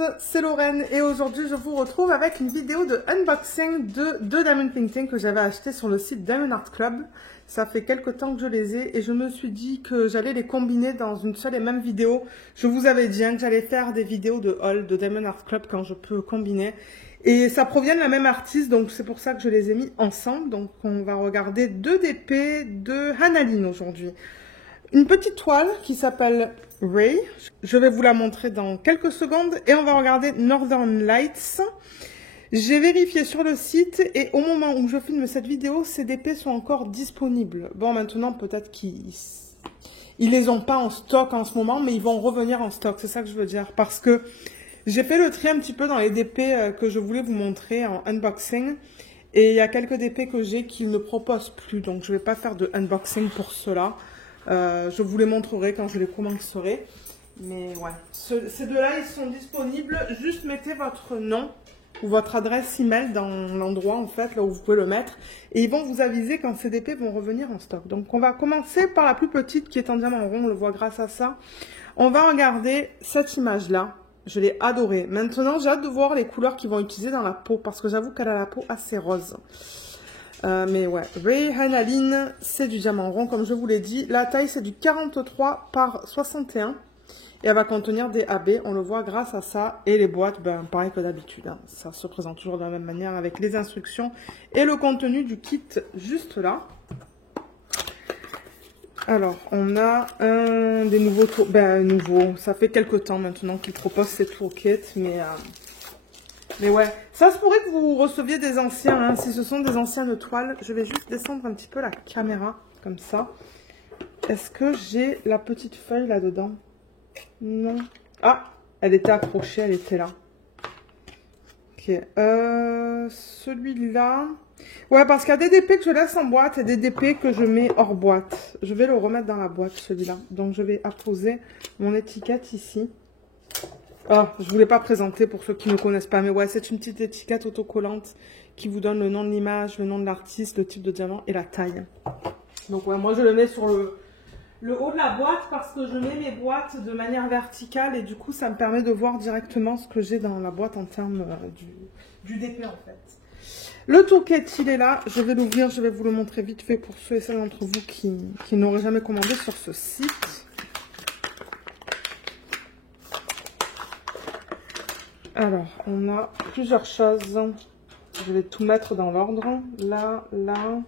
monde, c'est Lorraine et aujourd'hui je vous retrouve avec une vidéo de unboxing de deux Diamond Painting que j'avais acheté sur le site Diamond Art Club. Ça fait quelques temps que je les ai et je me suis dit que j'allais les combiner dans une seule et même vidéo. Je vous avais dit que j'allais faire des vidéos de haul de Diamond Art Club quand je peux combiner. Et ça provient de la même artiste, donc c'est pour ça que je les ai mis ensemble. Donc on va regarder deux DP de Hannah aujourd'hui. Une petite toile qui s'appelle Ray. Je vais vous la montrer dans quelques secondes. Et on va regarder Northern Lights. J'ai vérifié sur le site et au moment où je filme cette vidéo, ces DP sont encore disponibles. Bon, maintenant, peut-être qu'ils les ont pas en stock en ce moment, mais ils vont revenir en stock. C'est ça que je veux dire. Parce que j'ai fait le tri un petit peu dans les DP que je voulais vous montrer en unboxing. Et il y a quelques DP que j'ai qu'ils ne proposent plus. Donc, je ne vais pas faire de unboxing pour cela. Je vous les montrerai quand je les commencerai. Mais ouais, ces deux-là, ils sont disponibles. Juste mettez votre nom ou votre adresse email dans l'endroit, en fait, là où vous pouvez le mettre. Et ils vont vous aviser quand ces DP vont revenir en stock. Donc, on va commencer par la plus petite qui est en diamant rond. On le voit grâce à ça. On va regarder cette image-là. Je l'ai adorée. Maintenant, j'ai hâte de voir les couleurs qu'ils vont utiliser dans la peau. Parce que j'avoue qu'elle a la peau assez rose. Mais ouais, Ray Hannah, c'est du diamant rond, comme je vous l'ai dit. La taille, c'est du 43 par 61. Et elle va contenir des AB, on le voit grâce à ça. Et les boîtes, ben, pareil que d'habitude. Hein. Ça se présente toujours de la même manière avec les instructions et le contenu du kit juste là. Alors, on a des nouveaux tours. Ben, nouveaux. Ça fait quelques temps maintenant qu'ils proposent ces toolkits, mais ouais, ça se pourrait que vous receviez des anciens, hein. Si ce sont des anciennes toiles, je vais juste descendre un petit peu la caméra, comme ça. Est-ce que j'ai la petite feuille là-dedans? Non. Ah, elle était accrochée, elle était là. Ok, celui-là... Ouais, parce qu'il y a des DP que je laisse en boîte et des DP que je mets hors boîte. Je vais le remettre dans la boîte, celui-là. Donc, je vais apposer mon étiquette ici. Oh, je ne voulais pas présenter pour ceux qui ne connaissent pas, mais ouais, c'est une petite étiquette autocollante qui vous donne le nom de l'image, le nom de l'artiste, le type de diamant et la taille. Donc ouais, moi je le mets sur le haut de la boîte parce que je mets mes boîtes de manière verticale et du coup ça me permet de voir directement ce que j'ai dans la boîte en termes du DP en fait. Le toolkit, il est là, je vais l'ouvrir, je vais vous le montrer vite fait pour ceux et celles d'entre vous qui n'auraient jamais commandé sur ce site. Alors, on a plusieurs choses. Je vais tout mettre dans l'ordre. Là, là,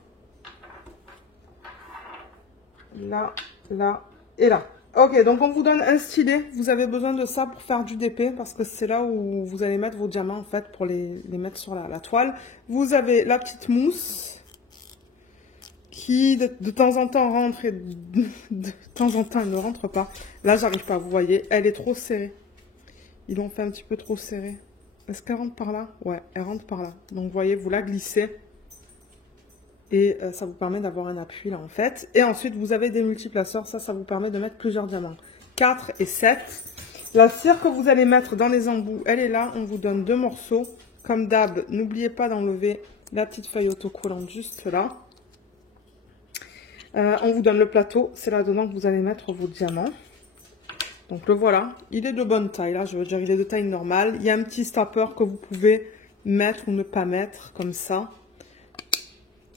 là, là et là. Ok, donc on vous donne un stylet. Vous avez besoin de ça pour faire du DP parce que c'est là où vous allez mettre vos diamants en fait pour les mettre sur la toile. Vous avez la petite mousse qui de temps en temps rentre et de temps en temps elle ne rentre pas. Là, j'arrive pas, vous voyez, elle est trop serrée. Ils l'ont fait un petit peu trop serré. Est-ce qu'elle rentre par là? Ouais, elle rentre par là. Donc, vous voyez, vous la glissez. Et ça vous permet d'avoir un appui, là, en fait. Et ensuite, vous avez des multiplaceurs. Ça vous permet de mettre plusieurs diamants. 4 et 7. La cire que vous allez mettre dans les embouts, elle est là. On vous donne 2 morceaux. Comme d'hab, n'oubliez pas d'enlever la petite feuille autocollante juste là. On vous donne le plateau. C'est là-dedans que vous allez mettre vos diamants. Donc le voilà, il est de bonne taille, là, je veux dire, il est de taille normale. Il y a un petit stopper que vous pouvez mettre ou ne pas mettre, comme ça.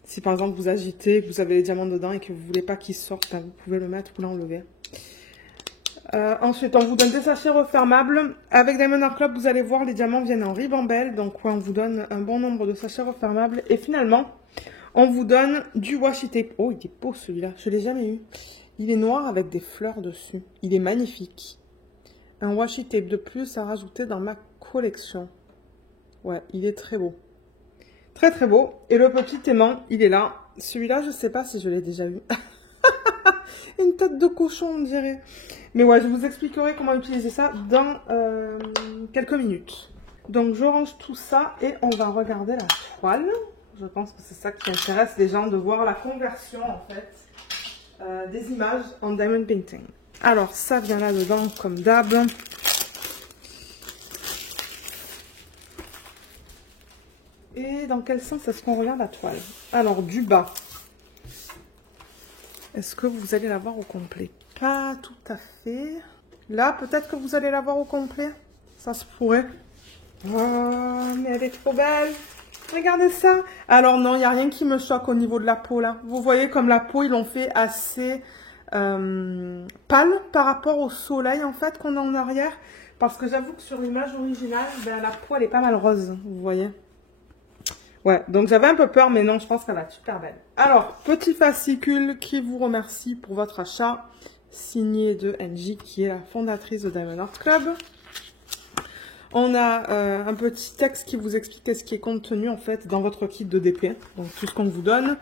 Si par exemple vous agitez, que vous avez les diamants dedans et que vous ne voulez pas qu'ils sortent, ben, vous pouvez le mettre ou l'enlever. Ensuite, on vous donne des sachets refermables. Avec Diamond Art Club, vous allez voir, les diamants viennent en ribambelle. Donc ouais, on vous donne un bon nombre de sachets refermables. Et finalement, on vous donne du washi tape. Oh, il est beau celui-là, je ne l'ai jamais eu. Il est noir avec des fleurs dessus. Il est magnifique. Un washi tape de plus à rajouter dans ma collection. Ouais, il est très beau. Très très beau. Et le petit aimant, il est là. Celui-là, je ne sais pas si je l'ai déjà eu. Une tête de cochon, on dirait. Mais ouais, je vous expliquerai comment utiliser ça dans quelques minutes. Donc, je range tout ça et on va regarder la toile. Je pense que c'est ça qui intéresse les gens, de voir la conversion, en fait. Des images en Diamond Painting. Alors, ça vient là-dedans, comme d'hab. Et dans quel sens est-ce qu'on regarde la toile? Alors, du bas. Est-ce que vous allez la voir au complet? Pas tout à fait. Là, peut-être que vous allez la voir au complet. Ça se pourrait. Oh, mais elle est trop belle. Regardez ça. Alors non, il n'y a rien qui me choque au niveau de la peau là. Vous voyez comme la peau, ils l'ont fait assez pâle par rapport au soleil en fait qu'on a en arrière. Parce que j'avoue que sur l'image originale, ben, la peau elle est pas mal rose, vous voyez. Ouais, donc j'avais un peu peur, mais non, je pense qu'elle va être super belle. Alors, petit fascicule qui vous remercie pour votre achat, signé de NJ, qui est la fondatrice de Diamond Art Club. On a un petit texte qui vous explique ce qui est contenu en fait dans votre kit de DP, donc tout ce qu'on vous donne.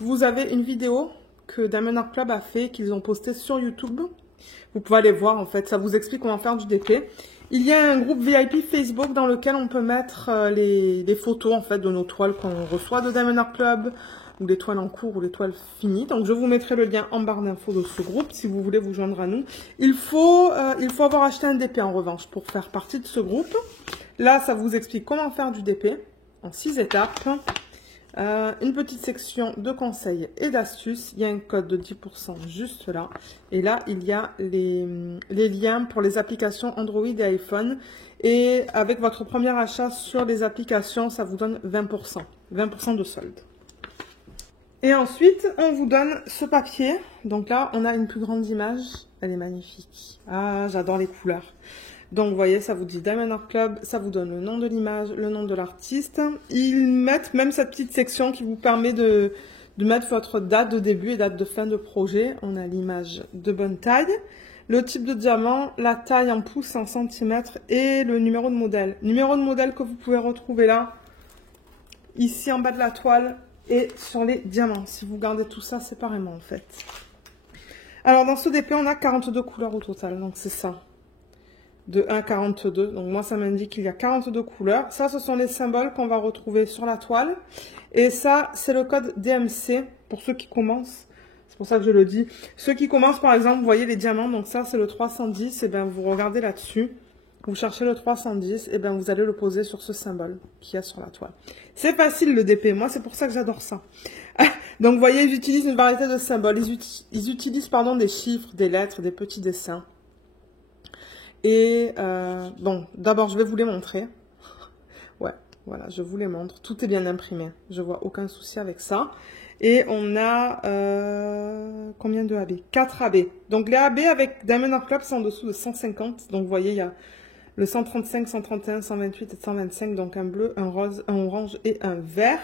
Vous avez une vidéo que Diamond Art Club a fait, qu'ils ont posté sur YouTube. Vous pouvez aller voir en fait, ça vous explique comment faire du DP. Il y a un groupe VIP Facebook dans lequel on peut mettre les photos en fait de nos toiles qu'on reçoit de Diamond Art Club, ou les toiles en cours ou les toiles finies. Donc je vous mettrai le lien en barre d'infos de ce groupe si vous voulez vous joindre à nous. Il faut avoir acheté un DP en revanche pour faire partie de ce groupe. Là, ça vous explique comment faire du DP en 6 étapes. Une petite section de conseils et d'astuces. Il y a un code de 10% juste là. Et là, il y a les liens pour les applications Android et iPhone. Et avec votre premier achat sur les applications, ça vous donne 20%. 20% de solde. Et ensuite, on vous donne ce papier. Donc là, on a une plus grande image. Elle est magnifique. Ah, j'adore les couleurs. Donc, vous voyez, ça vous dit Diamond Art Club, ça vous donne le nom de l'image, le nom de l'artiste. Ils mettent même cette petite section qui vous permet de mettre votre date de début et date de fin de projet. On a l'image de bonne taille, le type de diamant, la taille en pouces, en centimètres et le numéro de modèle. Numéro de modèle que vous pouvez retrouver là, ici en bas de la toile et sur les diamants. Si vous gardez tout ça séparément en fait. Alors, dans ce DP, on a 42 couleurs au total, donc c'est ça. De 1 à 42. Donc moi, ça m'indique qu'il y a 42 couleurs. Ça, ce sont les symboles qu'on va retrouver sur la toile. Et ça, c'est le code DMC pour ceux qui commencent. C'est pour ça que je le dis. Ceux qui commencent, par exemple, vous voyez les diamants. Donc ça, c'est le 310. Et bien, vous regardez là-dessus. Vous cherchez le 310. Et bien, vous allez le poser sur ce symbole qu'il y a sur la toile. C'est facile, le DP. Moi, c'est pour ça que j'adore ça. Donc, vous voyez, ils utilisent une variété de symboles. Ils utilisent, pardon, des chiffres, des lettres, des petits dessins. Et bon, d'abord, je vais vous les montrer. Ouais, voilà, je vous les montre. Tout est bien imprimé. Je vois aucun souci avec ça. Et on a combien de AB? 4 AB. Donc, les AB avec Diamond Art Club, c'est en dessous de 150. Donc, vous voyez, il y a le 135, 131, 128 et 125. Donc, un bleu, un rose, un orange et un vert.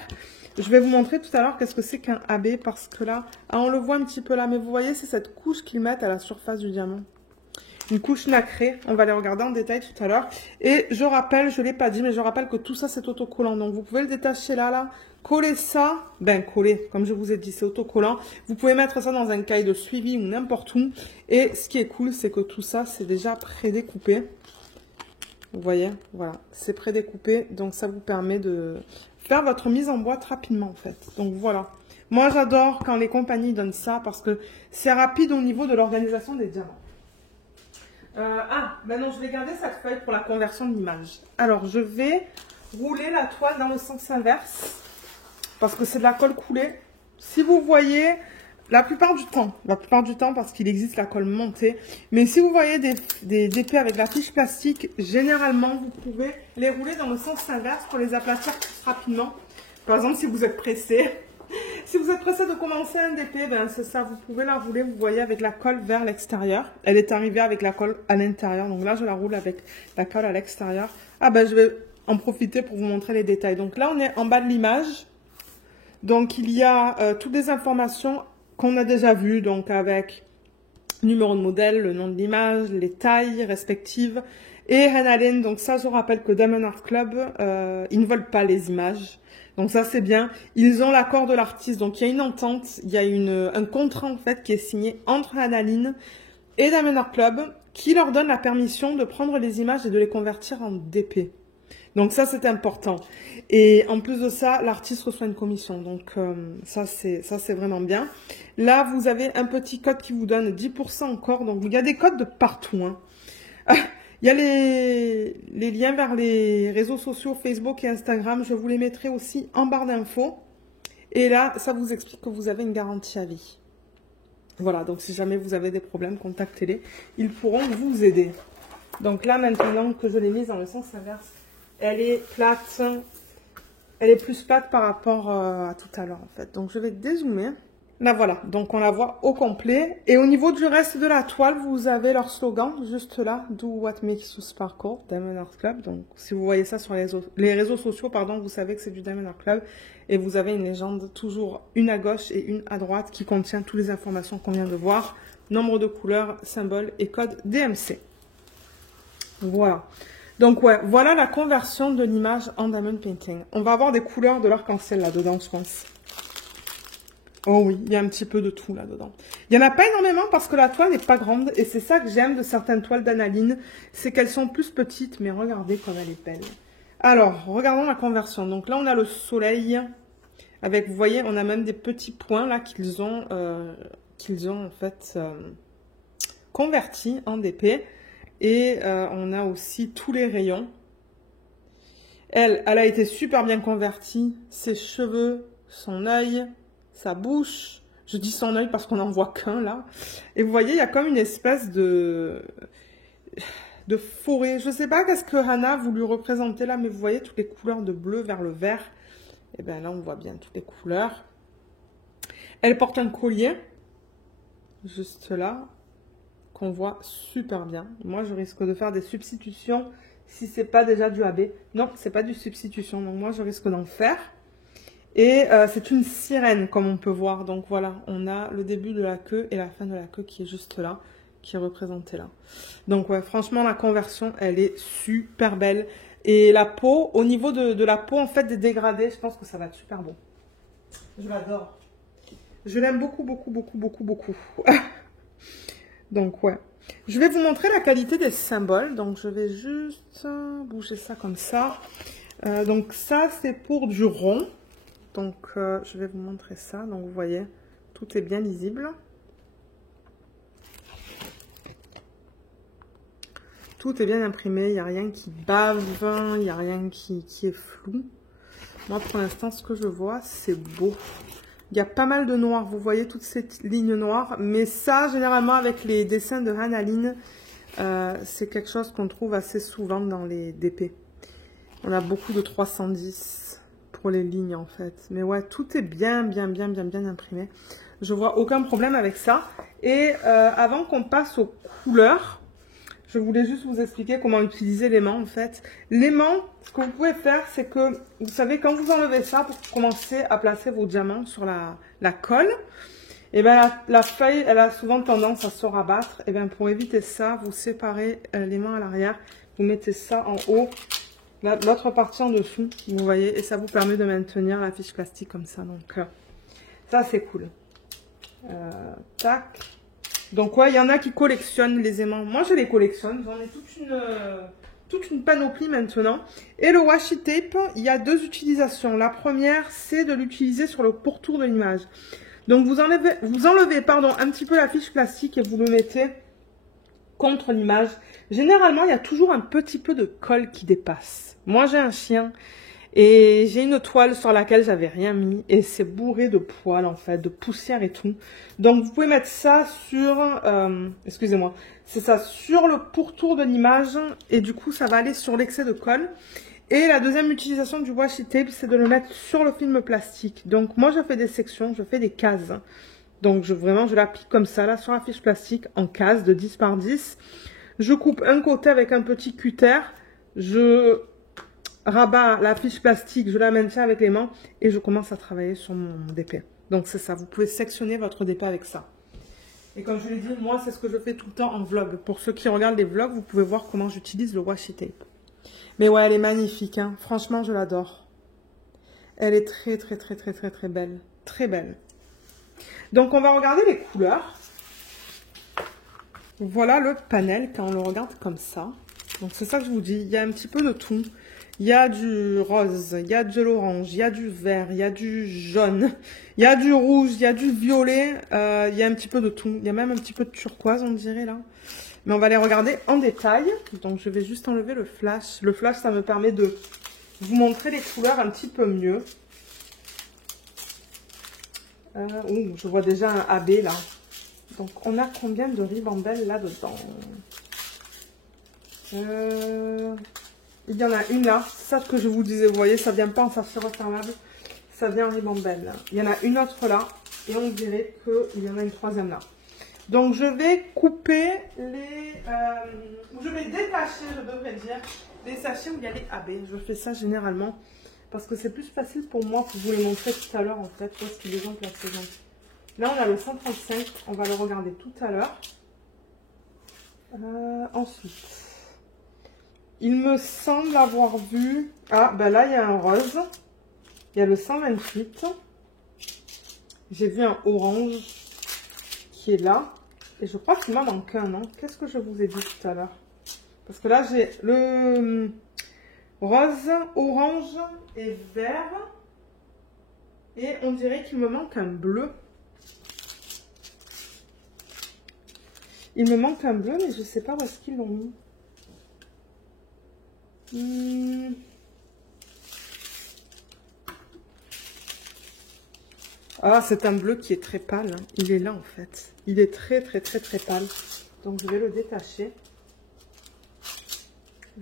Je vais vous montrer tout à l'heure qu'est-ce que c'est qu'un AB. Parce que là, on le voit un petit peu là. Mais vous voyez, c'est cette couche qu'ils mettent à la surface du diamant. Une couche nacrée, on va les regarder en détail tout à l'heure. Et je rappelle, je ne l'ai pas dit, mais je rappelle que tout ça c'est autocollant. Donc vous pouvez le détacher là, coller ça, coller, comme je vous ai dit, c'est autocollant. Vous pouvez mettre ça dans un cahier de suivi ou n'importe où. Et ce qui est cool, c'est que tout ça c'est déjà prédécoupé. Vous voyez, voilà, c'est prédécoupé. Donc ça vous permet de faire votre mise en boîte rapidement en fait. Donc voilà. Moi j'adore quand les compagnies donnent ça parce que c'est rapide au niveau de l'organisation des diamants. Non, je vais garder cette feuille pour la conversion de l'image. Alors, je vais rouler la toile dans le sens inverse parce que c'est de la colle coulée. Si vous voyez, la plupart du temps parce qu'il existe la colle montée, mais si vous voyez des DP avec la fiche plastique, généralement, vous pouvez les rouler dans le sens inverse pour les aplatir plus rapidement. Par exemple, si vous êtes pressé. Si vous êtes pressé de commencer un DP, c'est ça, vous pouvez la rouler, vous voyez, avec la colle vers l'extérieur. Elle est arrivée avec la colle à l'intérieur, donc là, je la roule avec la colle à l'extérieur. Je vais en profiter pour vous montrer les détails. Donc là, on est en bas de l'image. Donc, il y a toutes les informations qu'on a déjà vues, donc avec numéro de modèle, le nom de l'image, les tailles respectives et Hannah. Donc ça, je rappelle que Diamond Art Club, ils ne volent pas les images. Donc ça, c'est bien. Ils ont l'accord de l'artiste. Donc, il y a une entente, il y a un contrat, en fait, qui est signé entre Hannah et Diamond Art Club qui leur donne la permission de prendre les images et de les convertir en DP. Donc, ça, c'est important. Et en plus de ça, l'artiste reçoit une commission. Donc, ça, c'est vraiment bien. Là, vous avez un petit code qui vous donne 10% encore. Donc, il y a des codes de partout, hein. Il y a les liens vers les réseaux sociaux Facebook et Instagram. Je vous les mettrai aussi en barre d'infos. Et là, ça vous explique que vous avez une garantie à vie. Voilà, donc si jamais vous avez des problèmes, contactez-les. Ils pourront vous aider. Donc là, maintenant que je l'ai mise dans le sens inverse, elle est plate. Elle est plus plate par rapport à tout à l'heure, en fait. Donc, je vais dézoomer. Là, voilà. Donc, on la voit au complet. Et au niveau du reste de la toile, vous avez leur slogan, juste là. Do what makes you sparkle, Diamond Art Club. Donc, si vous voyez ça sur les réseaux sociaux, pardon, vous savez que c'est du Diamond Art Club. Et vous avez une légende, toujours une à gauche et une à droite, qui contient toutes les informations qu'on vient de voir. Nombre de couleurs, symboles et code DMC. Voilà. Donc ouais, voilà la conversion de l'image en diamond painting. On va avoir des couleurs de l'arc-en-ciel là-dedans, je pense. Oh oui, il y a un petit peu de tout là-dedans. Il n'y en a pas énormément parce que la toile n'est pas grande. Et c'est ça que j'aime de certaines toiles d'Analine. C'est qu'elles sont plus petites, mais regardez comme elle est belle. Alors, regardons la conversion. Donc là, on a le soleil. Avec, vous voyez, on a même des petits points là qu'ils ont en fait convertis en DP. Et on a aussi tous les rayons. Elle a été super bien convertie. Ses cheveux, son œil, sa bouche. Je dis son œil parce qu'on n'en voit qu'un là. Et vous voyez, il y a comme une espèce de forêt. Je ne sais pas qu'est-ce que Hannah a voulu représenter là, mais vous voyez toutes les couleurs de bleu vers le vert. Et bien là, on voit bien toutes les couleurs. Elle porte un collier, juste là, qu'on voit super bien. Moi, je risque de faire des substitutions si c'est pas déjà du AB. Non, c'est pas du substitution, donc moi, je risque d'en faire. Et c'est une sirène, comme on peut voir. Donc voilà, on a le début de la queue et la fin de la queue qui est juste là, qui est représentée là. Donc ouais, franchement, la conversion, elle est super belle. Et la peau, au niveau de la peau, en fait, des dégradés, je pense que ça va être super beau. Je l'adore. Je l'aime beaucoup, beaucoup, beaucoup, beaucoup, beaucoup. Donc, ouais. Je vais vous montrer la qualité des symboles. Donc, je vais juste bouger ça comme ça. Donc, ça, c'est pour du rond. Donc, je vais vous montrer ça. Donc, vous voyez, tout est bien lisible. Tout est bien imprimé. Il n'y a rien qui bave. Il n'y a rien qui est flou. Moi, pour l'instant, ce que je vois, c'est beau. Il y a pas mal de noir, vous voyez toutes ces lignes noires. Mais ça, généralement, avec les dessins de Hannah, c'est quelque chose qu'on trouve assez souvent dans les DP. On a beaucoup de 310 pour les lignes, en fait. Mais ouais, tout est bien imprimé. Je vois aucun problème avec ça. Et avant qu'on passe aux couleurs, je voulais juste vous expliquer comment utiliser l'aimant, en fait. L'aimant, ce que vous pouvez faire, c'est que, vous savez, quand vous enlevez ça pour commencer à placer vos diamants sur la colle, et bien la feuille, elle a souvent tendance à se rabattre. Et bien pour éviter ça, vous séparez l'aimant à l'arrière, vous mettez ça en haut, l'autre partie en dessous, vous voyez, et ça vous permet de maintenir la fiche plastique comme ça. Donc ça, c'est cool. Tac. Donc ouais, il y en a qui collectionnent les aimants. Moi, je les collectionne. J'en ai toute une panoplie maintenant. Et le washi tape, il y a deux utilisations. La première, c'est de l'utiliser sur le pourtour de l'image. Donc vous enlevez un petit peu la fiche plastique et vous le mettez contre l'image. Généralement, il y a toujours un petit peu de colle qui dépasse. Moi, j'ai un chien. Et j'ai une toile sur laquelle j'avais rien mis. Et c'est bourré de poils, en fait, de poussière et tout. Donc, vous pouvez mettre ça sur... excusez-moi. C'est ça, sur le pourtour de l'image. Et du coup, ça va aller sur l'excès de colle. Et la deuxième utilisation du washi tape, c'est de le mettre sur le film plastique. Donc, moi, je fais des sections, je fais des cases. Donc, vraiment, je l'applique comme ça, là, sur la fiche plastique, en cases de 10 par 10. Je coupe un côté avec un petit cutter. Je rabat la fiche plastique, je la maintiens avec les mains et je commence à travailler sur mon DP. Donc c'est ça, vous pouvez sectionner votre DP avec ça. Et comme je l'ai dit, moi c'est ce que je fais tout le temps en vlog. Pour ceux qui regardent les vlogs, vous pouvez voir comment j'utilise le washi tape. Mais ouais, elle est magnifique, hein. Franchement je l'adore. Elle est très belle. Très belle. Donc on va regarder les couleurs. Voilà le panel quand on le regarde comme ça. Donc c'est ça que je vous dis, il y a un petit peu de tout. Il y a du rose, il y a de l'orange, il y a du vert, il y a du jaune, il y a du rouge, il y a du violet, il y a un petit peu de tout. Il y a même un petit peu de turquoise, on dirait là. Mais on va les regarder en détail. Donc je vais juste enlever le flash. Le flash, ça me permet de vous montrer les couleurs un petit peu mieux. Je vois déjà un AB là. Donc on a combien de ribambelles là-dedans? Il y en a une là, ça que je vous disais, vous voyez, ça vient pas en sachet refermable, ça vient en ribambelle. Il y en a une autre là, et on dirait qu'il y en a une troisième là. Donc je vais couper les... je vais détacher, je devrais dire, les sachets où il y a les AB. Je fais ça généralement, parce que c'est plus facile pour moi pour vous les montrer tout à l'heure en fait, parce qu'ils les ont placés. Donc, là on a le 135, on va le regarder tout à l'heure. Ensuite... Il me semble avoir vu... Ah, ben là, il y a un rose. Il y a le 128. J'ai vu un orange qui est là. Et je crois qu'il m'en manque un, non? Qu'est-ce que je vous ai dit tout à l'heure? Parce que là, j'ai le rose, orange et vert. Et on dirait qu'il me manque un bleu. Il me manque un bleu, mais je ne sais pas où est-ce qu'ils l'ont mis. Ah, c'est un bleu qui est très pâle. Hein. Il est là en fait. Il est très pâle. Donc je vais le détacher.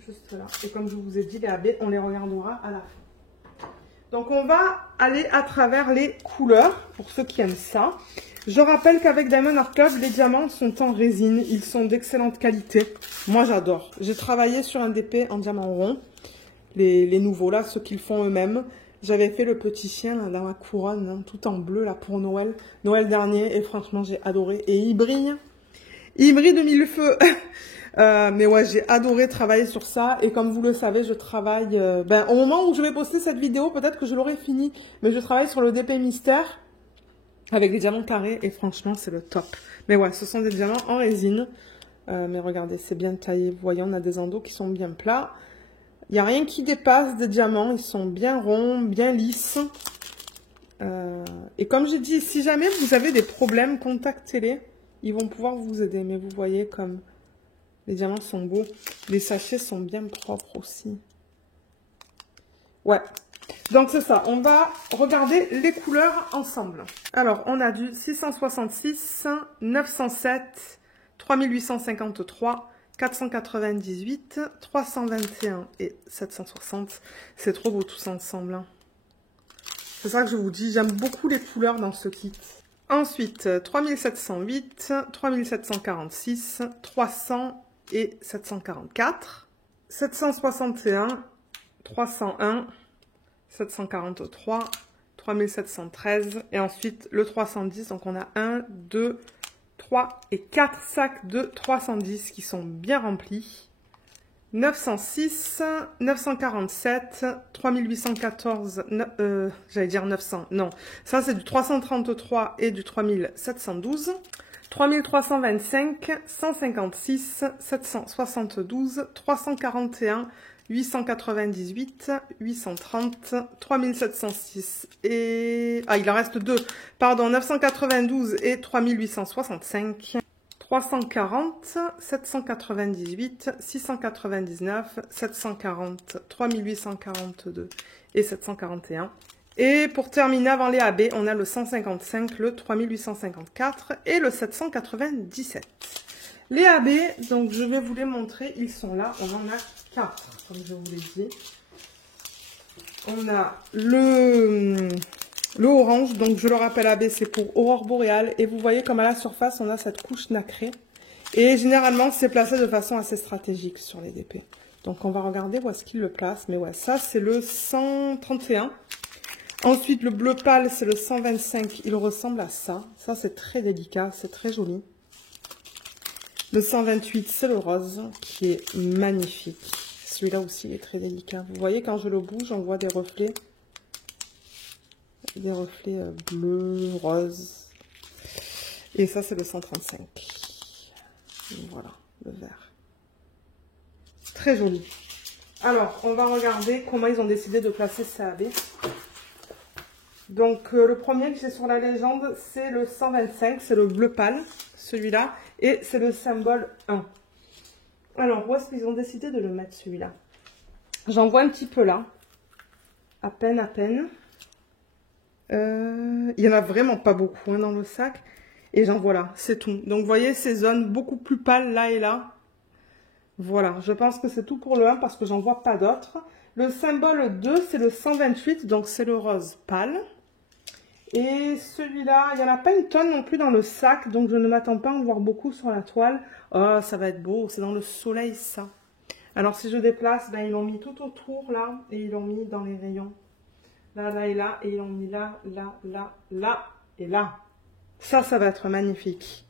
Juste là. Et comme je vous ai dit, les AB, on les regardera à la fin. Donc on va aller à travers les couleurs, pour ceux qui aiment ça. Je rappelle qu'avec Diamond Art Club, les diamants sont en résine. Ils sont d'excellente qualité. Moi j'adore. J'ai travaillé sur un DP en diamant rond. Les nouveaux là, ceux qu'ils font eux-mêmes. J'avais fait le petit chien là, dans ma couronne, hein, tout en bleu là pour Noël. Noël dernier, et franchement j'ai adoré. Et il brille. Il brille de mille feux. Mais ouais, j'ai adoré travailler sur ça. Et comme vous le savez, je travaille... au moment où je vais poster cette vidéo, peut-être que je l'aurai fini. Mais je travaille sur le DP Mystère avec des diamants carrés. Et franchement, c'est le top. Mais ouais, ce sont des diamants en résine. Mais regardez, c'est bien taillé. Vous voyez, on a des endos qui sont bien plats. Il n'y a rien qui dépasse des diamants. Ils sont bien ronds, bien lisses. Et comme j'ai dit, si jamais vous avez des problèmes, contactez-les. Ils vont pouvoir vous aider. Mais vous voyez comme les diamants sont beaux. Les sachets sont bien propres aussi. Ouais. Donc c'est ça. On va regarder les couleurs ensemble. Alors, on a du 666, 907, 3853... 498, 321 et 760. C'est trop beau tous ensemble. Hein. C'est ça que je vous dis. J'aime beaucoup les couleurs dans ce kit. Ensuite, 3708, 3746, 300 et 744. 761, 301, 743, 3713. Et ensuite, le 310. Donc, on a 1, 2, 3 et 4 sacs de 310 qui sont bien remplis. 906, 947, 3814, j'allais dire 900, non. Ça, c'est du 333 et du 3712. 3325, 156, 772, 341, 898, 830, 3706 et... Ah, il en reste deux. Pardon, 992 et 3865. 340, 798, 699, 740, 3842 et 741. Et pour terminer avant les AB, on a le 155, le 3854 et le 797. Les AB, donc je vais vous les montrer, ils sont là, on en a 4, comme je vous l'ai dit. On a le orange, donc je le rappelle, AB, c'est pour Aurore Boréale. Et vous voyez comme à la surface, on a cette couche nacrée. Et généralement, c'est placé de façon assez stratégique sur les DP. Donc on va regarder où est-ce qu'il le place. Mais ouais, ça c'est le 131. Ensuite, le bleu pâle, c'est le 125. Il ressemble à ça. Ça, c'est très délicat, c'est très joli. Le 128, c'est le rose, qui est magnifique. Celui-là aussi, il est très délicat. Vous voyez, quand je le bouge, on voit des reflets. Des reflets bleus, roses. Et ça, c'est le 135. Donc, voilà, le vert. Très joli. Alors, on va regarder comment ils ont décidé de placer ces AB. Donc, le premier que j'ai sur la légende, c'est le 125. C'est le bleu pâle, celui-là. Et c'est le symbole 1. Alors, où est-ce qu'ils ont décidé de le mettre, celui-là? J'en vois un petit peu là. À peine, à peine. Il n'y en a vraiment pas beaucoup hein, dans le sac. Et j'en vois là, c'est tout. Donc, vous voyez ces zones beaucoup plus pâles là et là. Voilà, je pense que c'est tout pour le 1 parce que j'en vois pas d'autres. Le symbole 2, c'est le 128, donc c'est le rose pâle. Et celui-là, il n'y en a pas une tonne non plus dans le sac, donc je ne m'attends pas à en voir beaucoup sur la toile. Oh, ça va être beau, c'est dans le soleil ça. Alors si je déplace, ben, ils l'ont mis tout autour là, et ils l'ont mis dans les rayons. Là, là et là, et ils l'ont mis là, là, là, là et là. Ça va être magnifique.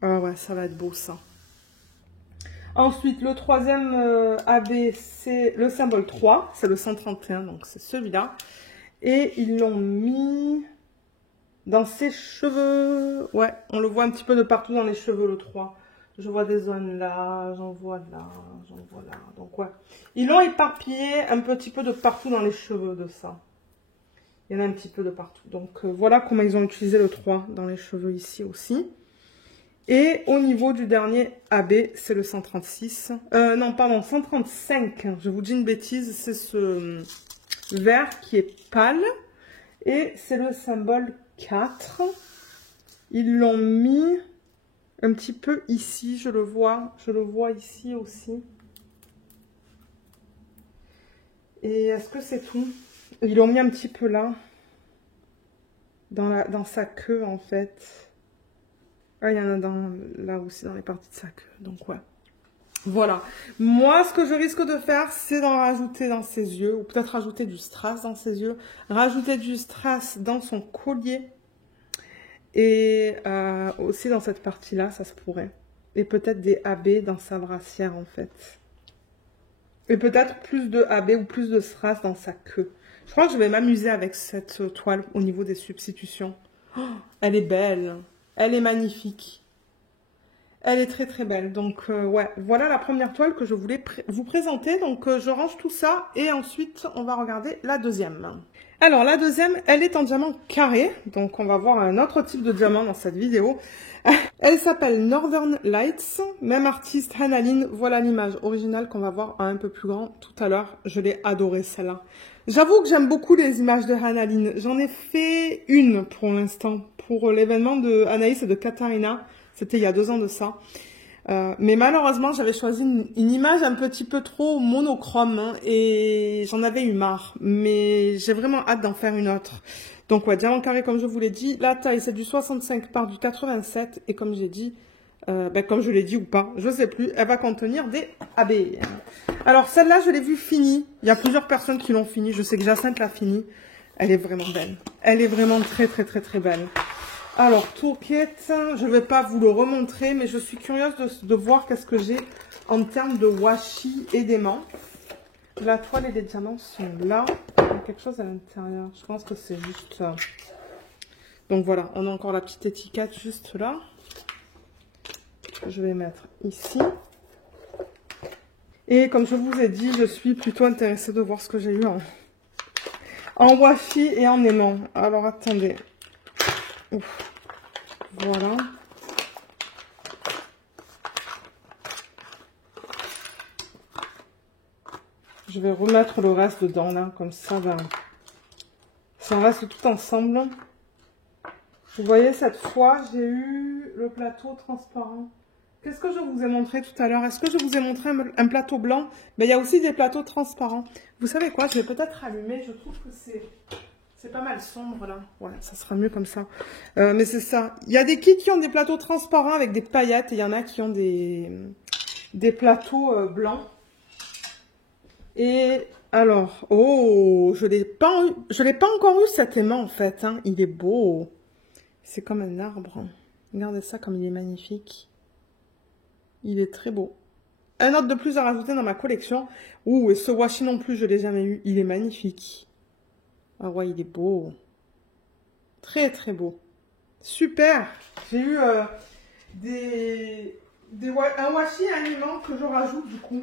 Ah ouais, ça va être beau ça. Ensuite, le troisième AB, c'est le symbole 3, c'est le 131, donc c'est celui-là. Et ils l'ont mis dans ses cheveux. Ouais, on le voit un petit peu de partout dans les cheveux, le 3. Je vois des zones là, j'en vois là, j'en vois là. Donc ouais, ils l'ont éparpillé un petit peu de partout dans les cheveux de ça. Il y en a un petit peu de partout. Donc voilà comment ils ont utilisé le 3 dans les cheveux ici aussi. Et au niveau du dernier AB, c'est le 136. Non, pardon, 135. Je vous dis une bêtise, c'est ce vert qui est pâle. Et c'est le symbole 4. Ils l'ont mis un petit peu ici, je le vois ici aussi. Et est-ce que c'est tout? Ils l'ont mis un petit peu là, dans sa queue en fait. Ah, il y en a là aussi dans les parties de sa queue, donc ouais. Voilà. Moi, ce que je risque de faire, c'est d'en rajouter dans ses yeux, ou peut-être rajouter du strass dans ses yeux, rajouter du strass dans son collier, et aussi dans cette partie-là, ça se pourrait. Et peut-être des AB dans sa brassière, en fait. Et peut-être plus de AB ou plus de strass dans sa queue. Je crois que je vais m'amuser avec cette toile au niveau des substitutions. Oh, elle est belle. Elle est magnifique. Elle est très très belle. Donc ouais, voilà la première toile que je voulais vous présenter. Donc je range tout ça et ensuite on va regarder la deuxième. Alors la deuxième, elle est en diamant carré. Donc on va voir un autre type de diamant dans cette vidéo. Elle s'appelle Northern Lights. Même artiste, Hannah Lynn. Voilà l'image originale qu'on va voir un peu plus grand tout à l'heure. Je l'ai adorée celle-là. J'avoue que j'aime beaucoup les images de Hannah Lynn. J'en ai fait une pour l'instant. Pour l'événement de Anaïs et de Katharina. C'était il y a 2 ans de ça. Mais malheureusement, j'avais choisi une image un petit peu trop monochrome. Hein, et j'en avais eu marre. Mais j'ai vraiment hâte d'en faire une autre. Donc ouais, diamant carré comme je vous l'ai dit. La taille, c'est du 65 par du 87. Et comme j'ai dit, comme je l'ai dit ou pas, je sais plus, elle va contenir des AB. Alors celle-là, je l'ai vue finie. Il y a plusieurs personnes qui l'ont finie. Je sais que Jacinthe l'a finie. Elle est vraiment belle. Elle est vraiment très très très très belle. Alors, toolkit, je ne vais pas vous le remontrer, mais je suis curieuse de voir qu'est-ce que j'ai en termes de washi et d'aimants. La toile et les diamants sont là. Il y a quelque chose à l'intérieur. Je pense que c'est juste... Donc voilà, on a encore la petite étiquette juste là. Je vais mettre ici. Et comme je vous ai dit, je suis plutôt intéressée de voir ce que j'ai eu en washi et en aimant. Alors, attendez. Ouf. Voilà. Je vais remettre le reste dedans, là, comme ça, ben, ça reste tout ensemble. Vous voyez, cette fois, j'ai eu le plateau transparent. Qu'est-ce que je vous ai montré tout à l'heure? Est-ce que je vous ai montré un plateau blanc? Mais il y a aussi des plateaux transparents. Vous savez quoi? Je vais peut-être allumer. Je trouve que c'est pas mal sombre là. Ouais, ça sera mieux comme ça. Mais c'est ça. Il y a des kits qui ont des plateaux transparents avec des paillettes. Et il y en a qui ont des plateaux blancs. Et alors, oh, je l'ai pas encore eu cet aimant en fait. Hein. Il est beau. C'est comme un arbre. Regardez ça comme il est magnifique. Il est très beau. Un autre de plus à rajouter dans ma collection. Ouh, et ce washi non plus, je l'ai jamais eu. Il est magnifique. Ah ouais, il est beau. Très, très beau. Super. J'ai eu un washi et un aimant que je rajoute du coup.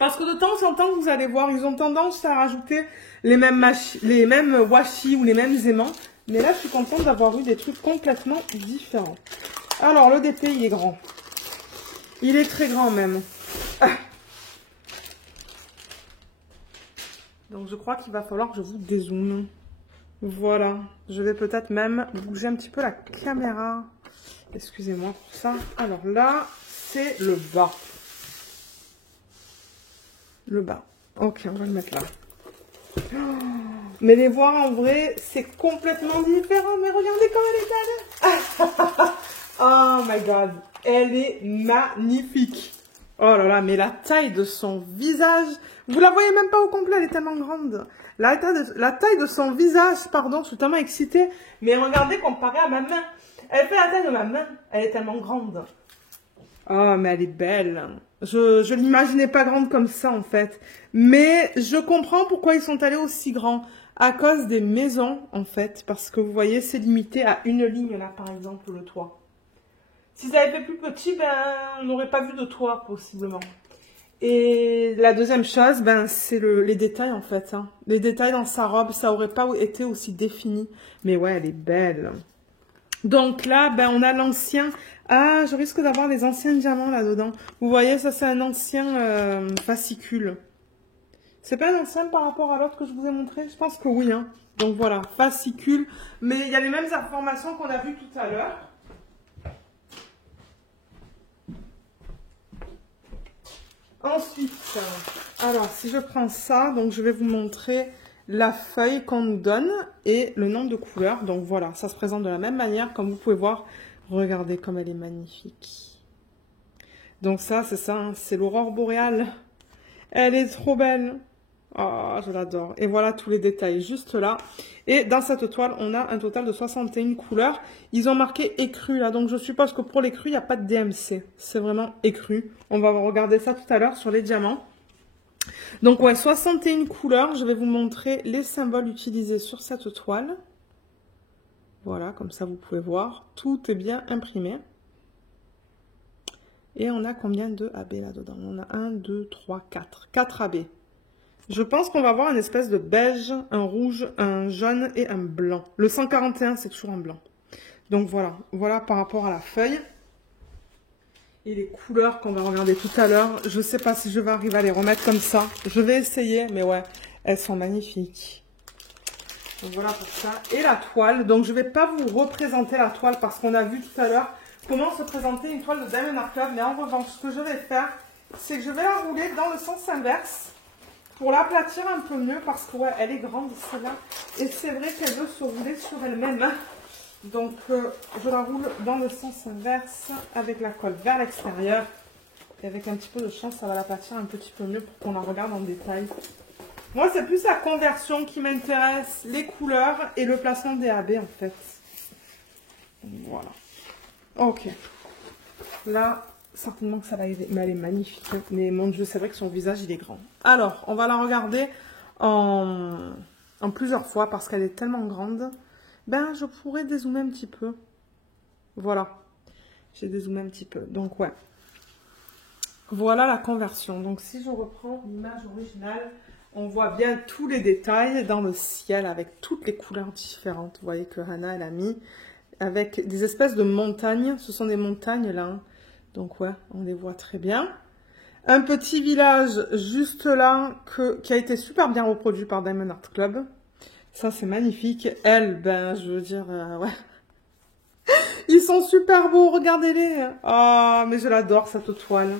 Parce que de temps en temps, vous allez voir, ils ont tendance à rajouter les mêmes washi ou les mêmes aimants. Mais là, je suis contente d'avoir eu des trucs complètement différents. Alors, le DP, il est grand. Il est très grand même. Ah. Donc, je crois qu'il va falloir que je vous dézoome. Voilà. Je vais peut-être même bouger un petit peu la caméra. Excusez-moi pour ça. Alors là, c'est le bas. le bas. Ok, on va le mettre là. Mais les voir en vrai, c'est complètement différent. Mais regardez comme elle est belle. Oh my god. Elle est magnifique. Oh là là, mais la taille de son visage. Vous la voyez même pas au complet, elle est tellement grande. La taille de son visage, pardon, je suis tellement excitée. Mais regardez comparé à ma main. Elle fait la taille de ma main. Elle est tellement grande. Oh, mais elle est belle. Je l'imaginais pas grande comme ça, en fait. Mais je comprends pourquoi ils sont allés aussi grands. À cause des maisons, en fait. Parce que vous voyez, c'est limité à une ligne, là, par exemple, le toit. Si ça avait fait plus petit, ben, on n'aurait pas vu de toit, possiblement. Et la deuxième chose, ben, c'est les détails, en fait. Hein. Les détails dans sa robe, ça aurait pas été aussi défini. Mais ouais, elle est belle. Donc là, ben, on a l'ancien... Ah, je risque d'avoir les anciens diamants là-dedans. Vous voyez, ça, c'est un ancien fascicule. C'est pas un ancien par rapport à l'autre que je vous ai montré? Je pense que oui. Hein. Donc voilà, fascicule. Mais il y a les mêmes informations qu'on a vues tout à l'heure. Ensuite, alors si je prends ça, donc je vais vous montrer la feuille qu'on nous donne et le nombre de couleurs. Donc voilà, ça se présente de la même manière, comme vous pouvez voir. Regardez comme elle est magnifique. Donc ça, c'est ça, hein, c'est l'aurore boréale. Elle est trop belle. Oh, je l'adore. Et voilà tous les détails juste là. Et dans cette toile, on a un total de 61 couleurs. Ils ont marqué écru là. Donc je suppose que pour l'écru, il n'y a pas de DMC. C'est vraiment écru. On va regarder ça tout à l'heure sur les diamants. Donc ouais, 61 couleurs. Je vais vous montrer les symboles utilisés sur cette toile. Voilà, comme ça vous pouvez voir. Tout est bien imprimé. Et on a combien de AB là-dedans? On a 1, 2, 3, 4. 4 AB. Je pense qu'on va avoir une espèce de beige, un rouge, un jaune et un blanc. Le 141, c'est toujours un blanc. Donc voilà, voilà par rapport à la feuille. Et les couleurs qu'on va regarder tout à l'heure. Je ne sais pas si je vais arriver à les remettre comme ça. Je vais essayer, mais ouais, elles sont magnifiques. Donc voilà pour ça. Et la toile. Donc je ne vais pas vous représenter la toile parce qu'on a vu tout à l'heure comment se présenter une toile de Diamond Art Club. Mais en revanche, ce que je vais faire, c'est que je vais la rouler dans le sens inverse. Pour l'aplatir un peu mieux, parce que ouais, elle est grande celle-là. Et c'est vrai qu'elle veut se rouler sur elle-même. Donc je la roule dans le sens inverse avec la colle vers l'extérieur. Et avec un petit peu de chance, ça va l'aplatir un petit peu mieux pour qu'on la regarde en détail. Moi, c'est plus la conversion qui m'intéresse, les couleurs et le placement des AB en fait. Voilà. Ok. Là... certainement que ça va aider. Mais elle est magnifique. Mais mon Dieu, c'est vrai que son visage, il est grand. Alors, on va la regarder en plusieurs fois parce qu'elle est tellement grande. Ben, je pourrais dézoomer un petit peu. Voilà. J'ai dézoomé un petit peu. Donc, ouais. Voilà la conversion. Donc, si je reprends l'image originale, on voit bien tous les détails dans le ciel avec toutes les couleurs différentes. Vous voyez que Hannah, elle a mis avec des espèces de montagnes. Ce sont des montagnes, là, hein. Donc ouais, on les voit très bien. Un petit village juste là qui a été super bien reproduit par Diamond Art Club. Ça, c'est magnifique. Elle, ben, je veux dire, ouais. Ils sont super beaux, regardez-les. Oh, mais je l'adore, cette toile.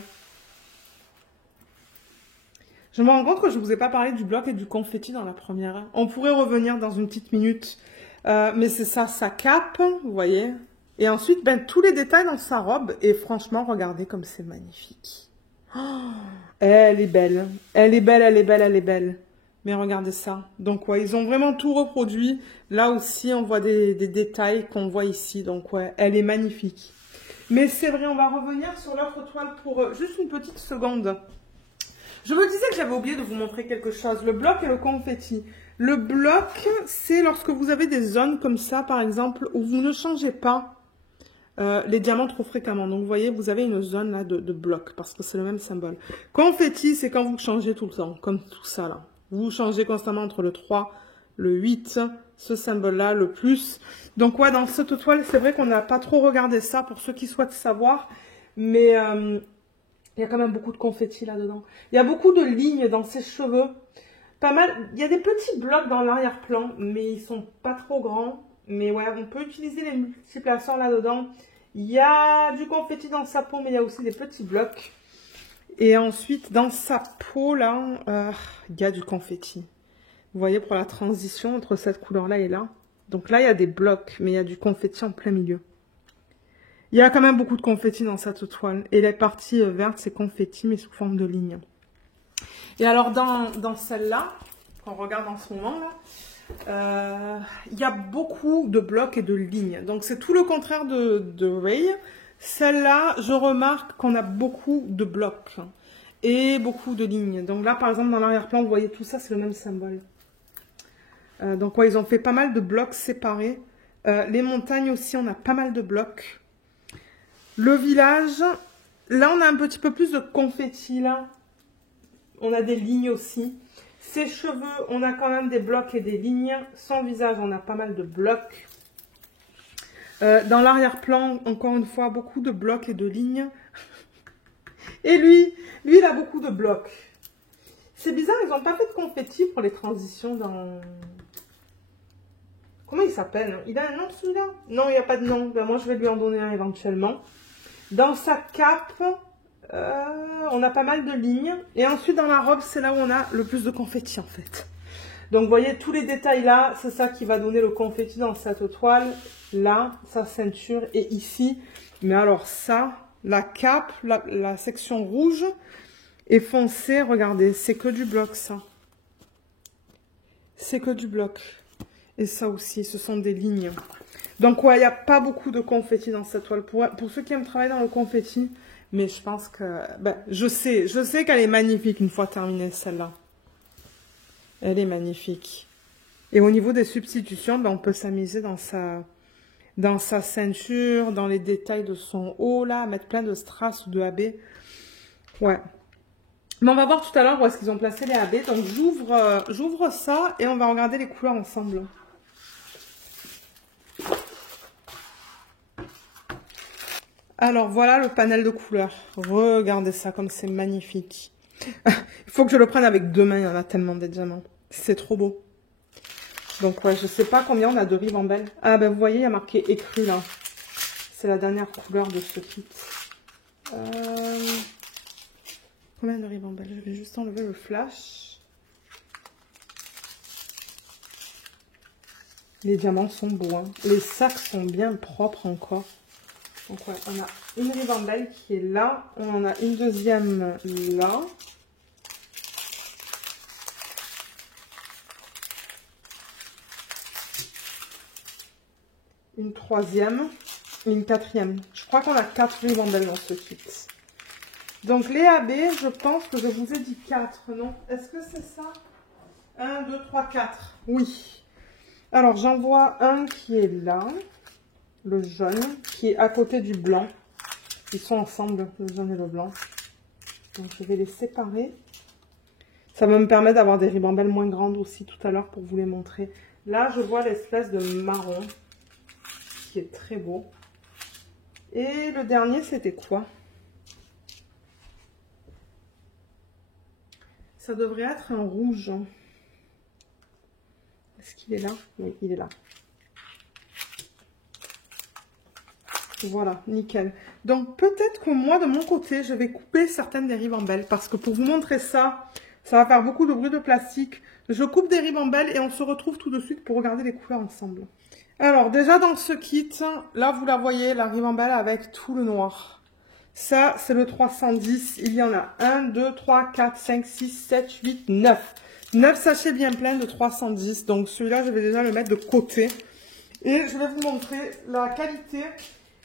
Je me rends compte que je ne vous ai pas parlé du bloc et du confetti dans la première. On pourrait revenir dans une petite minute. Mais c'est ça, sa cape, vous voyez. Et ensuite, ben, tous les détails dans sa robe. Et franchement, regardez comme c'est magnifique. Oh, elle est belle. Elle est belle, elle est belle, elle est belle. Mais regardez ça. Donc, ouais, ils ont vraiment tout reproduit. Là aussi, on voit des détails qu'on voit ici. Donc, ouais, elle est magnifique. Mais c'est vrai, on va revenir sur l'autre toile pour juste une petite seconde. Je me disais que j'avais oublié de vous montrer quelque chose. Le bloc et le confetti. Le bloc, c'est lorsque vous avez des zones comme ça, par exemple, où vous ne changez pas les diamants trop fréquemment. Donc, vous voyez, vous avez une zone là de bloc, parce que c'est le même symbole. Confetti, c'est quand vous changez tout le temps, comme tout ça là. Vous changez constamment entre le 3, le 8, ce symbole-là, le plus. Donc, ouais, dans cette toile, c'est vrai qu'on n'a pas trop regardé ça pour ceux qui souhaitent savoir. Mais il y a quand même beaucoup de confetti là-dedans. Il y a beaucoup de lignes dans ses cheveux. Pas mal. Il y a des petits blocs dans l'arrière-plan, mais ils sont pas trop grands. Mais ouais, on peut utiliser les multiplaceurs là-dedans. Il y a du confetti dans sa peau, mais il y a aussi des petits blocs. Et ensuite, dans sa peau, là, il y a du confetti. Vous voyez, pour la transition entre cette couleur-là et là. Donc là, il y a des blocs, mais il y a du confetti en plein milieu. Il y a quand même beaucoup de confetti dans cette toile. Et les parties vertes, c'est confetti, mais sous forme de ligne. Et alors, dans celle-là, qu'on regarde en ce moment, là, il y a beaucoup de blocs et de lignes. Donc, c'est tout le contraire de Ray. Celle-là, je remarque qu'on a beaucoup de blocs et beaucoup de lignes. Donc là, par exemple, dans l'arrière-plan, vous voyez tout ça, c'est le même symbole. Donc, ouais, ils ont fait pas mal de blocs séparés. Les montagnes aussi, on a pas mal de blocs. Le village, là, on a un petit peu plus de confetti, là. On a des lignes aussi. Ses cheveux, on a quand même des blocs et des lignes. Son visage, on a pas mal de blocs. Dans l'arrière-plan, encore une fois, beaucoup de blocs et de lignes. Et lui, il a beaucoup de blocs. C'est bizarre, ils n'ont pas fait de confetti pour les transitions dans... Comment il s'appelle? Il a un nom celui-là? Non, il n'y a pas de nom. Ben, moi, je vais lui en donner un éventuellement. Dans sa cape, on a pas mal de lignes. Et ensuite, dans la robe, c'est là où on a le plus de confetti, en fait. Donc, vous voyez, tous les détails là, c'est ça qui va donner le confetti dans cette toile. Là, sa ceinture et ici. Mais alors ça, la cape, la section rouge et foncée, regardez, c'est que du bloc, ça. C'est que du bloc. Et ça aussi, ce sont des lignes. Donc, ouais, il n'y a pas beaucoup de confetti dans cette toile. Pour ceux qui aiment travailler dans le confetti, mais je pense que... Ben, je sais qu'elle est magnifique une fois terminée, celle-là. Elle est magnifique. Et au niveau des substitutions, ben, on peut s'amuser dans sa ceinture, dans les détails de son haut, là, mettre plein de strass ou de AB. Ouais. Mais on va voir tout à l'heure où est-ce qu'ils ont placé les AB. Donc, j'ouvre ça et on va regarder les couleurs ensemble. Alors, voilà le panel de couleurs. Regardez ça comme c'est magnifique. Il faut que je le prenne avec deux mains, il y en a tellement des diamants. C'est trop beau. Donc, ouais, je sais pas combien on a de ribambelle. Ah, ben, vous voyez, il y a marqué écru, là. C'est la dernière couleur de ce kit. Combien de ribambelle? Je vais juste enlever le flash. Les diamants sont beaux, hein. Les sacs sont bien propres encore. Donc, ouais, on a une ribambelle qui est là. On en a une deuxième là. Une troisième et une quatrième. Je crois qu'on a 4 ribambelles dans ce kit. Donc les AB, je pense que je vous ai dit 4, non? Est-ce que c'est ça? 1, 2, 3, 4. Oui. Alors j'en vois un qui est là. Le jaune, qui est à côté du blanc. Ils sont ensemble, le jaune et le blanc. Donc je vais les séparer. Ça va me permettre d'avoir des ribambelles moins grandes aussi tout à l'heure pour vous les montrer. Là, je vois l'espèce de marron qui est très beau. Et le dernier, c'était quoi? Ça devrait être un rouge. Est-ce qu'il est là? Oui, il est là. Voilà, nickel. Donc, peut-être que moi, de mon côté, je vais couper certaines des ribambelles. Parce que pour vous montrer ça, ça va faire beaucoup de bruit de plastique. Je coupe des ribambelles et on se retrouve tout de suite pour regarder les couleurs ensemble. Alors, déjà dans ce kit, là, vous la voyez, la ribambelle avec tout le noir. Ça, c'est le 310. Il y en a 1, 2, 3, 4, 5, 6, 7, 8, 9. 9 sachets bien pleins de 310. Donc, celui-là, je vais déjà le mettre de côté. Et je vais vous montrer la qualité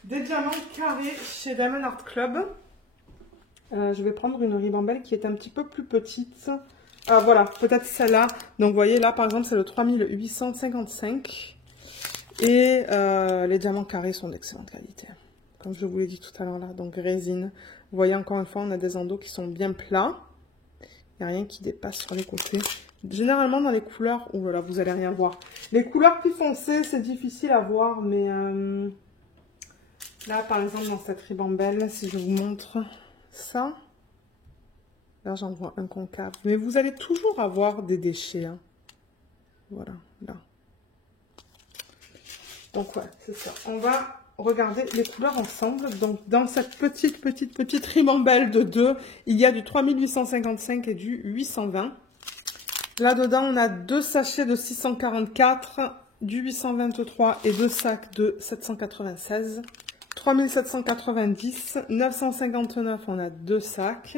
des diamants carrés chez Diamond Art Club. Je vais prendre une ribambelle qui est un petit peu plus petite. Ah, voilà, peut-être celle-là. Donc, vous voyez, là, par exemple, c'est le 3855. Et les diamants carrés sont d'excellente qualité. Comme je vous l'ai dit tout à l'heure là, donc résine. Vous voyez encore une fois, on a des endos qui sont bien plats. Il n'y a rien qui dépasse sur les côtés. Généralement dans les couleurs, oh là là, vous n'allez rien voir. Les couleurs plus foncées, c'est difficile à voir, mais là par exemple dans cette ribambelle, si je vous montre ça, là j'en vois un concave. Mais vous allez toujours avoir des déchets. Hein. Voilà, là. Donc ouais, c'est ça. On va regarder les couleurs ensemble. Donc, dans cette petite ribambelle de 2, il y a du 3855 et du 820. Là-dedans, on a 2 sachets de 644, du 823 et 2 sacs de 796. 3790, 959, on a 2 sacs.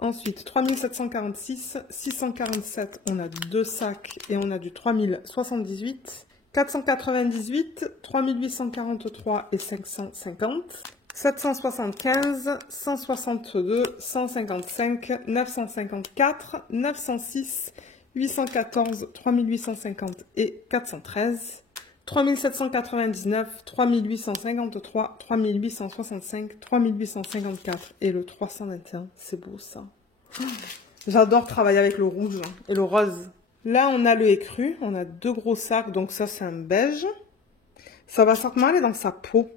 Ensuite, 3746, 647, on a 2 sacs et on a du 3078. 498, 3843 et 550. 775, 162, 155, 954, 906, 814, 3850 et 413. 3799, 3853, 3865, 3854 et le 321. C'est beau ça. J'adore travailler avec le rouge et le rose. Là, on a le écru. On a 2 gros sacs. Donc ça, c'est un beige. Ça va certainement aller dans sa peau.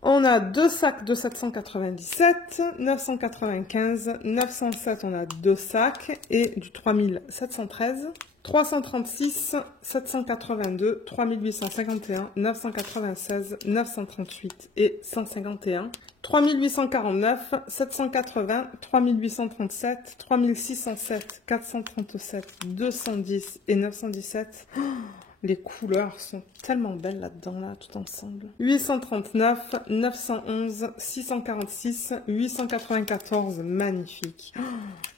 On a 2 sacs de 797, 995, 907, on a 2 sacs et du 3713. 336, 782, 3851, 996, 938 et 151. 3849, 780, 3837, 3607, 437, 210 et 917. Oh, les couleurs sont tellement belles là-dedans, là, tout ensemble. 839, 911, 646, 894, magnifique. Oh,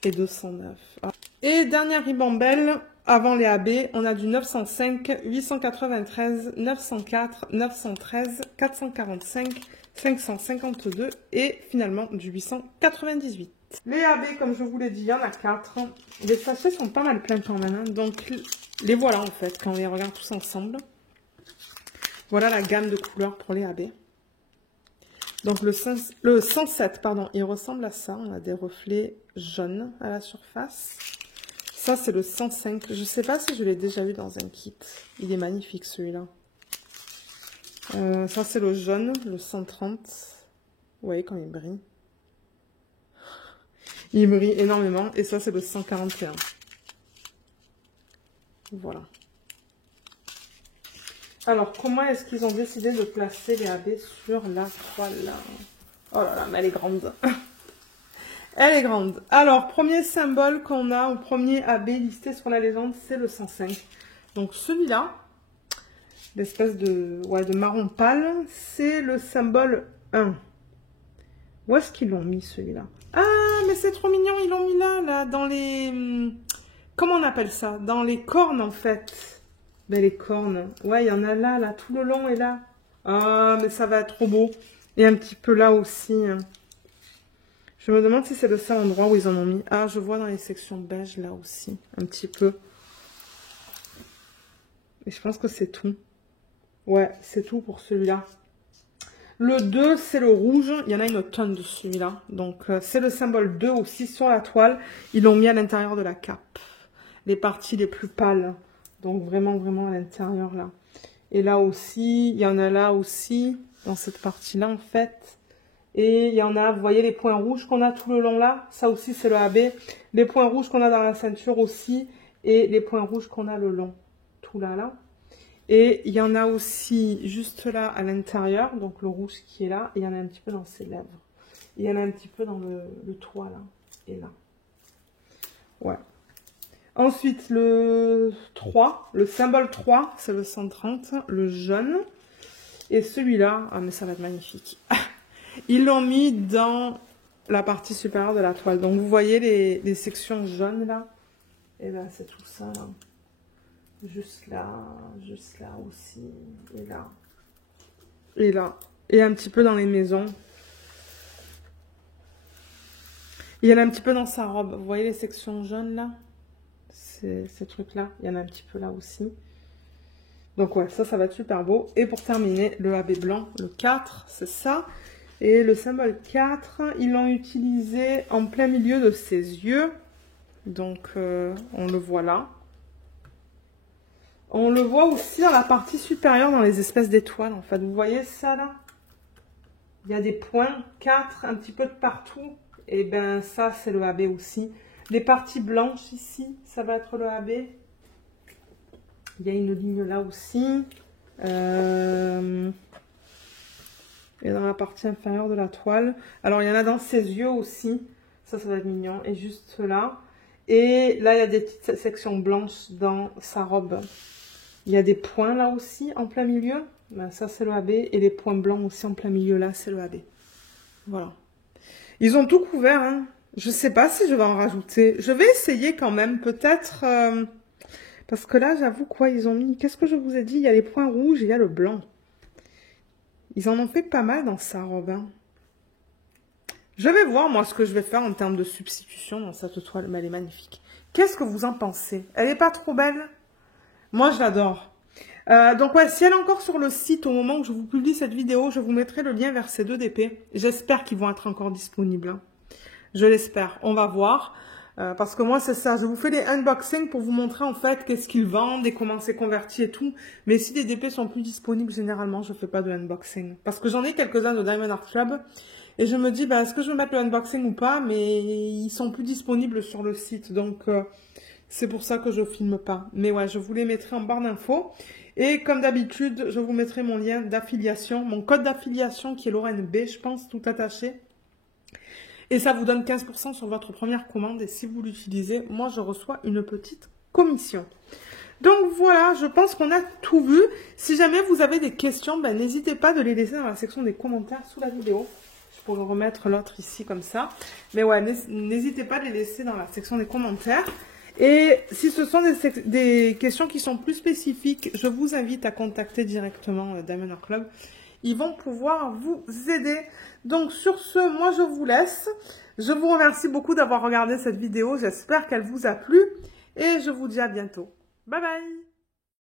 et 209. Ah. Et dernière ribambelle. Avant les AB, on a du 905, 893, 904, 913, 445, 552 et finalement du 898. Les AB, comme je vous l'ai dit, il y en a 4. Les sachets sont pas mal pleins quand même. Hein. Donc les voilà en fait, quand on les regarde tous ensemble. Voilà la gamme de couleurs pour les AB. Donc le 107, pardon, il ressemble à ça. On a des reflets jaunes à la surface. Ça, c'est le 105. Je ne sais pas si je l'ai déjà vu dans un kit. Il est magnifique, celui-là. Ça, c'est le jaune, le 130. Vous voyez quand il brille. Il brille énormément. Et ça, c'est le 141. Voilà. Alors, comment est-ce qu'ils ont décidé de placer les AB sur la toile là? Oh là là, mais elle est grande. Elle est grande. Alors, premier symbole qu'on a, au premier AB listé sur la légende, c'est le 105. Donc celui-là, l'espèce de marron pâle, c'est le symbole 1. Où est-ce qu'ils l'ont mis celui-là? Ah, mais c'est trop mignon, ils l'ont mis là, dans les... Comment on appelle ça? Dans les cornes, en fait. Ben, les cornes. Ouais, il y en a là, tout le long et là. Ah, mais ça va être trop beau. Et un petit peu là aussi, hein. Je me demande si c'est le seul endroit où ils en ont mis. Ah, je vois dans les sections beige là aussi, un petit peu. Et je pense que c'est tout. Ouais, c'est tout pour celui-là. Le 2, c'est le rouge. Il y en a une tonne de celui-là. Donc, c'est le symbole 2 aussi sur la toile. Ils l'ont mis à l'intérieur de la cape. Les parties les plus pâles. Donc, vraiment, vraiment à l'intérieur là. Et là aussi, il y en a là aussi, dans cette partie-là en fait. Et il y en a, vous voyez les points rouges qu'on a tout le long là. Ça aussi, c'est le AB. Les points rouges qu'on a dans la ceinture aussi. Et les points rouges qu'on a le long. Tout là, là. Et il y en a aussi juste là à l'intérieur. Donc le rouge qui est là. Et il y en a un petit peu dans ses lèvres. Et il y en a un petit peu dans le toit là. Et là. Ouais. Ensuite, le 3. Le symbole 3, c'est le 130. Le jaune. Et celui-là, ah mais ça va être magnifique. Ils l'ont mis dans la partie supérieure de la toile. Donc, vous voyez les sections jaunes, là. Et ben, c'est tout ça, là. Juste là aussi. Et là. Et là. Et un petit peu dans les maisons. Il y en a un petit peu dans sa robe. Vous voyez les sections jaunes, là? Ces trucs-là. Il y en a un petit peu là aussi. Donc, ouais, ça va être super beau. Et pour terminer, le AB blanc, le 4, c'est ça. Et le symbole 4, ils l'ont utilisé en plein milieu de ses yeux. Donc, on le voit là. On le voit aussi dans la partie supérieure, dans les espèces d'étoiles, en fait. Vous voyez ça, là? Il y a des points, 4, un petit peu de partout. Et ben ça, c'est le AB aussi. Les parties blanches ici, ça va être le AB. Il y a une ligne là aussi. et dans la partie inférieure de la toile. Alors, il y en a dans ses yeux aussi. Ça va être mignon. Et juste là. Et là, il y a des petites sections blanches dans sa robe. Il y a des points là aussi, en plein milieu. Ben, ça, c'est le AB. Et les points blancs aussi en plein milieu là, c'est le AB. Voilà. Ils ont tout couvert, hein. Je sais pas si je vais en rajouter. Je vais essayer quand même, peut-être... parce que là, j'avoue quoi, ils ont mis... Qu'est-ce que je vous ai dit? Il y a les points rouges et il y a le blanc. Ils en ont fait pas mal dans sa robe, hein. Je vais voir, moi, ce que je vais faire en termes de substitution dans cette toile. Mais elle est magnifique. Qu'est-ce que vous en pensez? Elle est pas trop belle? Moi, je l'adore. Donc, ouais, si elle est encore sur le site au moment où je vous publie cette vidéo, je vous mettrai le lien vers ces 2 DP. J'espère qu'ils vont être encore disponibles, hein. Je l'espère. On va voir. Parce que moi, c'est ça. Je vous fais des unboxings pour vous montrer, en fait, qu'est-ce qu'ils vendent et comment c'est converti et tout. Mais si les DP sont plus disponibles, généralement, je fais pas de unboxing. Parce que j'en ai quelques-uns de Diamond Art Club. Et je me dis, ben, est-ce que je vais mettre le unboxing ou pas? Mais ils sont plus disponibles sur le site. Donc, c'est pour ça que je filme pas. Mais ouais, je vous les mettrai en barre d'infos. Et comme d'habitude, je vous mettrai mon lien d'affiliation, mon code d'affiliation qui est Lorraine B, je pense, tout attaché. Et ça vous donne 15% sur votre première commande. Et si vous l'utilisez, moi, je reçois une petite commission. Donc voilà, je pense qu'on a tout vu. Si jamais vous avez des questions, ben, n'hésitez pas de les laisser dans la section des commentaires sous la vidéo. Je pourrais remettre l'autre ici comme ça. Mais ouais, n'hésitez pas à les laisser dans la section des commentaires. Et si ce sont des questions qui sont plus spécifiques, je vous invite à contacter directement Diamond Art Club. Ils vont pouvoir vous aider. Donc sur ce, moi je vous laisse. Je vous remercie beaucoup d'avoir regardé cette vidéo. J'espère qu'elle vous a plu. Et je vous dis à bientôt. Bye bye!